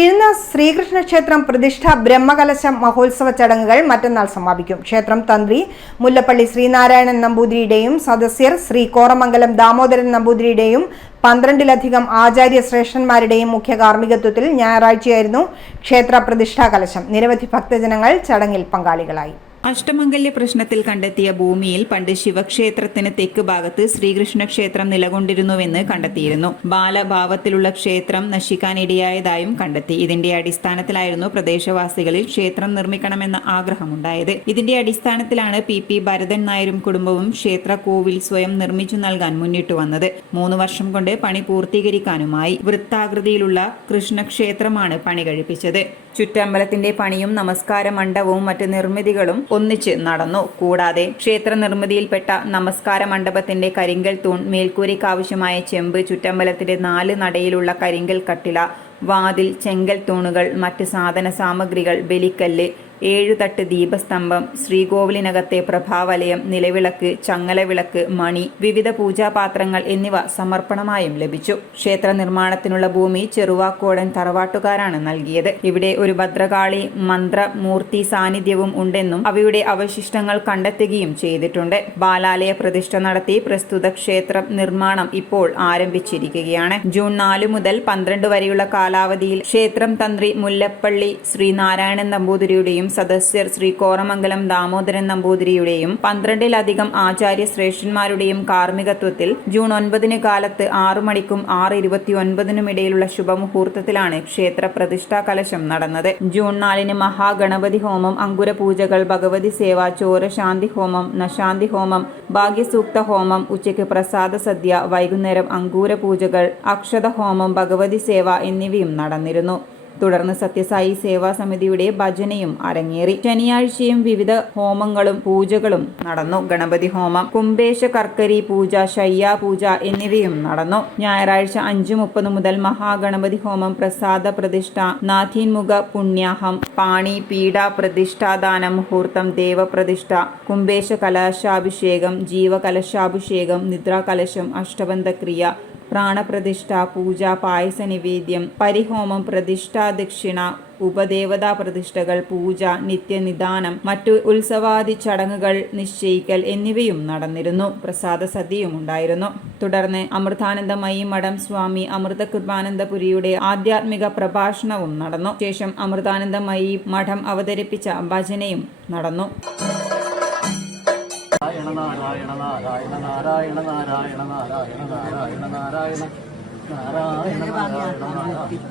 കിഴുന്ന ശ്രീകൃഷ്ണ ക്ഷേത്രം പ്രതിഷ്ഠ ബ്രഹ്മകലശ മഹോത്സവ ചടങ്ങുകൾ മറ്റന്നാൾ സമാപിക്കും. ക്ഷേത്രം തന്ത്രി മുല്ലപ്പള്ളി ശ്രീനാരായണൻ നമ്പൂതിരിയുടെയും സദസ്യർ ശ്രീ കോറമംഗലം ദാമോദരൻ നമ്പൂതിരിയുടെയും 12-ലധികം ആചാര്യ ശ്രേഷ്ഠന്മാരുടെയും മുഖ്യ കാർമ്മികത്വത്തിൽ ഞായറാഴ്ചയായിരുന്നു ക്ഷേത്ര പ്രതിഷ്ഠാ കലശം. നിരവധി ഭക്തജനങ്ങൾ ചടങ്ങിൽ പങ്കാളികളായി. അഷ്ടമംഗല്യ പ്രശ്നത്തിൽ കണ്ടെത്തിയ ഭൂമിയിൽ പണ്ട് ശിവക്ഷേത്രത്തിന് തെക്ക് ഭാഗത്ത് ശ്രീകൃഷ്ണ ക്ഷേത്രം നിലകൊണ്ടിരുന്നുവെന്ന് കണ്ടെത്തിയിരുന്നു. ബാലഭാവത്തിലുള്ള ക്ഷേത്രം നശിക്കാനിടയായതായും കണ്ടെത്തി. ഇതിന്റെ അടിസ്ഥാനത്തിലായിരുന്നു പ്രദേശവാസികളിൽ ക്ഷേത്രം നിർമ്മിക്കണമെന്ന ആഗ്രഹമുണ്ടായത്. ഇതിന്റെ അടിസ്ഥാനത്തിലാണ് പി ഭരതൻ നായരും കുടുംബവും ക്ഷേത്ര കോവിൽ സ്വയം നിർമ്മിച്ചു നൽകാൻ മുന്നിട്ടു വന്നത്. 3 വർഷം കൊണ്ട് പണി പൂർത്തീകരിക്കാനുമായി. വൃത്താകൃതിയിലുള്ള കൃഷ്ണക്ഷേത്രമാണ് പണി കഴിപ്പിച്ചത്. ചുറ്റമ്പലത്തിന്റെ പണിയും നമസ്കാര മണ്ഡപവും മറ്റ് നിർമ്മിതികളും ഒന്നിച്ച് നടന്നു. കൂടാതെ ക്ഷേത്ര നിർമ്മിതിയിൽപ്പെട്ട നമസ്കാര മണ്ഡപത്തിന്റെ കരിങ്കൽ തൂൺ, മേൽക്കൂരയ്ക്കാവശ്യമായ ചെമ്പ്, ചുറ്റമ്പലത്തിന്റെ 4 നടയിലുള്ള കരിങ്കൽ കട്ടില, വാതിൽ, ചെങ്കൽ തൂണുകൾ, മറ്റ് സാധന സാമഗ്രികൾ, ബലിക്കല്ല്, 7 തട്ട് ദീപസ്തംഭം, ശ്രീകോവിലിനകത്തെ പ്രഭാവലയം, നിലവിളക്ക്, ചങ്ങലവിളക്ക്, മണി, വിവിധ പൂജാപാത്രങ്ങൾ എന്നിവ സമർപ്പണമായും ലഭിച്ചു. ക്ഷേത്ര നിർമ്മാണത്തിനുള്ള ഭൂമി ചെറുവാക്കോടൻ തറവാട്ടുകാരാണ് നൽകിയത്. ഇവിടെ ഒരു ഭദ്രകാളി മന്ത്രമൂർത്തി സാന്നിധ്യവും ഉണ്ടെന്നും അവയുടെ അവശിഷ്ടങ്ങൾ കണ്ടെത്തുകയും ചെയ്തിട്ടുണ്ട്. ബാലാലയ പ്രതിഷ്ഠ നടത്തി പ്രസ്തുത ക്ഷേത്ര നിർമ്മാണം ഇപ്പോൾ ആരംഭിച്ചിരിക്കുകയാണ്. ജൂൺ 4 മുതൽ 12 വരെയുള്ള കാലാവധിയിൽ ക്ഷേത്രം തന്ത്രി മുല്ലപ്പള്ളി ശ്രീനാരായണൻ നമ്പൂതിരിയുടെയും സദസ്യർ ശ്രീ കോറമംഗലം ദാമോദരൻ നമ്പൂതിരിയുടെയും 12-ലധികം ആചാര്യ ശ്രേഷ്ഠന്മാരുടെയും കാർമ്മികത്വത്തിൽ ജൂൺ 9 കാലത്ത് 6 മണിക്കും 6:29 ഇടയിലുള്ള ശുഭമുഹൂർത്തത്തിലാണ് ക്ഷേത്ര പ്രതിഷ്ഠാ കലശം നടന്നത്. ജൂൺ 4 മഹാഗണപതി ഹോമം, അങ്കുര പൂജകൾ, ഭഗവതി സേവ, ചോരശാന്തി ഹോമം, നശാന്തി ഹോമം, ഭാഗ്യസൂക്ത ഹോമം, ഉച്ചയ്ക്ക് പ്രസാദ സദ്യ, വൈകുന്നേരം അങ്കൂര പൂജകൾ, അക്ഷത ഹോമം, ഭഗവതി സേവ എന്നിവയും നടന്നിരുന്നു. തുടർന്ന് സത്യസായി സേവാ സമിതിയുടെ ഭജനയും അരങ്ങേറി. ശനിയാഴ്ചയും വിവിധ ഹോമങ്ങളും പൂജകളും നടന്നു. ഗണപതി ഹോമം, കുംഭേശ കർക്കരി പൂജ, ശയ്യാ പൂജ എന്നിവയും നടന്നു. ഞായറാഴ്ച 5:30 മുതൽ മഹാഗണപതി ഹോമം, പ്രസാദ പ്രതിഷ്ഠ, നാഥീൻമുഖ പുണ്യാഹം, പാണി പീഠ പ്രതിഷ്ഠാദാന മുഹൂർത്തം, ദേവപ്രതിഷ്ഠ, കുംഭേശ കലശാഭിഷേകം, ജീവകലശാഭിഷേകം, നിദ്രാകലശം, അഷ്ടബന്ധക്രിയ, പ്രാണപ്രതിഷ്ഠ, പൂജ, പായസ നിവേദ്യം, പരിഹോമം, പ്രതിഷ്ഠാ ദക്ഷിണ, ഉപദേവതാ പ്രതിഷ്ഠകൾ, പൂജ, നിത്യനിദാനം, മറ്റു ഉത്സവാദി ചടങ്ങുകൾ നിശ്ചയിക്കൽ എന്നിവയും നടന്നിരുന്നു. പ്രസാദ സദ്യയും ഉണ്ടായിരുന്നു. തുടർന്ന് അമൃതാനന്ദമയി മഠം സ്വാമി അമൃതകൃപാനന്ദപുരിയുടെ ആധ്യാത്മിക പ്രഭാഷണവും നടന്നു. ശേഷം അമൃതാനന്ദമയി മഠം അവതരിപ്പിച്ച ഭജനയും നടന്നു. നാരായണ നാരായണ നാരായണ നാരായണ നാരായണ നാരായണ നാരായണ നാരായണ നാരായണ നാരായണ